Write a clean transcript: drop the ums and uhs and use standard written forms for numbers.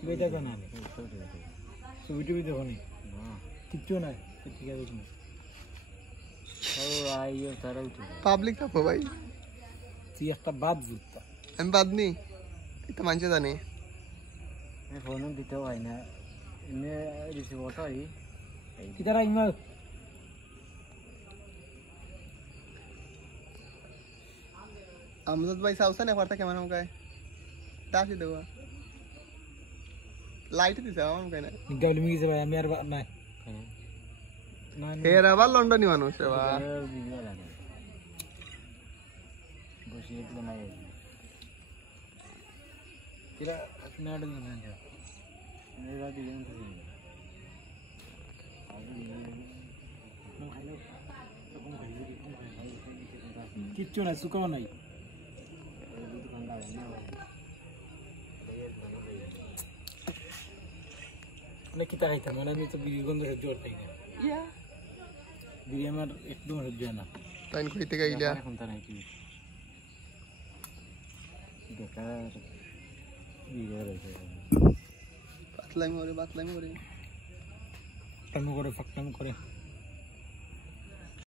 তুই দেখো না ছবি টবি দেখো নি কিচ্ছু নাই ঠিক আছে তুমি পাবলিক থাকো ভাই তুই একটা বাদ জুতা আমি বাদ নি এটা মানছে জানি ফোন দিতেও হয় না এমনি রিসিভারটা কি তারা ইমেল আমজাদ ভাই সাউসা না করতে কেমন আমাকে দাসি দেওয়া লাইট দিছে আমার কাছে না গালি মিছে ভাই আমি আর না না এর আবার লন্ডনি মানুষ বা বসে একটু না তেরা নাড় না যা মেরা দিলেন তো কিচ্ছু না সুকাও নাই না কি তাকাইতাম মানে আমি তো বিড়ি গন্ধ সহ্য করতেই না বিড়ি আমার একদম সহ্য হয় না টাইম কইতে গাইলা এখন তা নাই কি বেকার বিড়ি রয়েছে বাতলাই মরে ফাকনাম করে